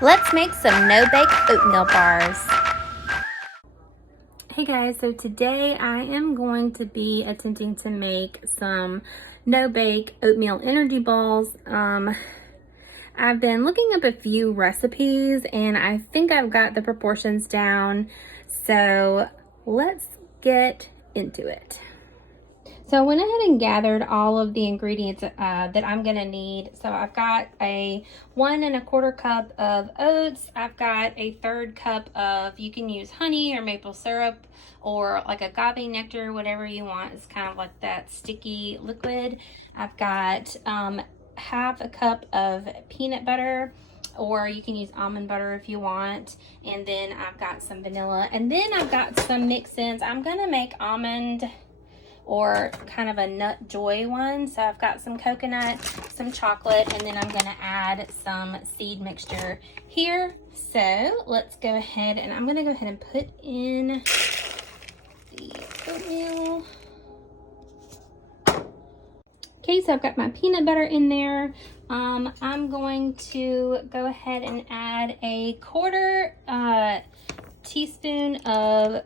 Let's make some no-bake oatmeal bars. Hey guys, so today I am going to be attempting to make some no-bake oatmeal energy balls. I've been looking up a few recipes and I think I've got the proportions down. So let's get into it. So I went ahead and gathered all of the ingredients that I'm gonna need. So I've got a 1 1/4 cup of oats. I've got a 1/3 cup of, you can use honey or maple syrup or like agave nectar, whatever you want. It's kind of like that sticky liquid. I've got 1/2 cup of peanut butter, or you can use almond butter if you want. And then I've got some vanilla. And then I've got some mix-ins. I'm gonna make almond or kind of a nut joy one. So I've got some coconut, some chocolate, and then I'm gonna add some seed mixture here. So let's go ahead and I'm gonna go ahead and put in the oatmeal. Okay, so I've got my peanut butter in there. I'm going to go ahead and add a 1/4 teaspoon of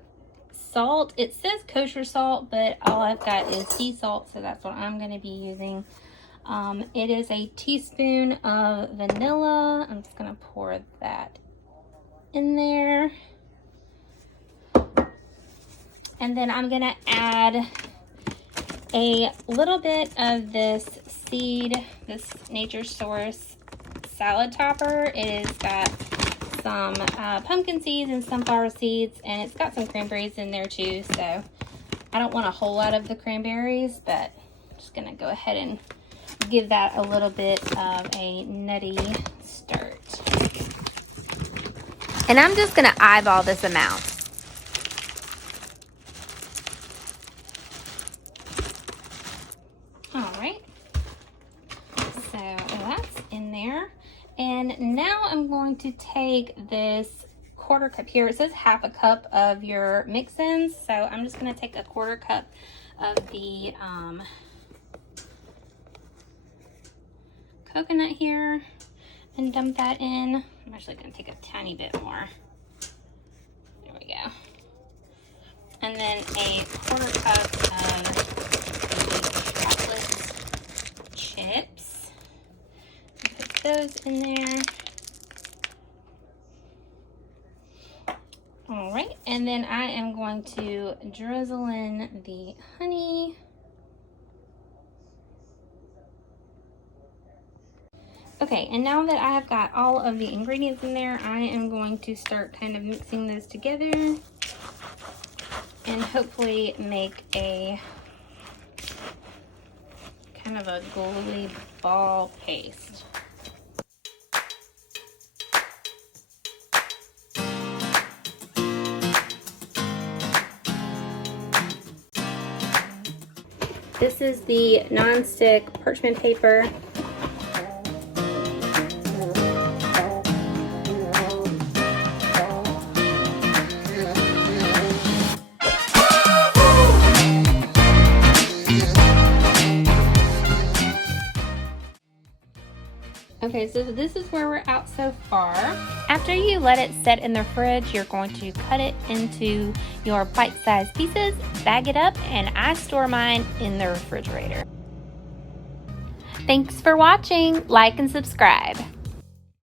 salt. It says kosher salt, but all I've got is sea salt, so that's what I'm going to be using. It is a teaspoon of vanilla. I'm just going to pour that in there. And then I'm going to add a little bit of this Nature Source salad topper. It has got some pumpkin seeds and sunflower seeds, and it's got some cranberries in there too. So I don't want a whole lot of the cranberries, but I'm just gonna go ahead and give that a little bit of a nutty start. And I'm just gonna eyeball this amount. All right, so that's in there. And now I'm going to take this 1/4 cup here. It says 1/2 cup of your mix-ins. So I'm just going to take a 1/4 cup of the coconut here and dump that in. I'm actually going to take a tiny bit more. There we go. And then a 1/4 cup of chocolate chips. Those in there. All right, and then I am going to drizzle in the honey. Okay, and now that I have got all of the ingredients in there, I am going to start kind of mixing those together and hopefully make a kind of a gluey ball paste. This is the nonstick parchment paper. Okay, so this is where we're at so far. After you let it set in the fridge, you're going to cut it into your bite-sized pieces, bag it up, and I store mine in the refrigerator. Thanks for watching. Like and subscribe.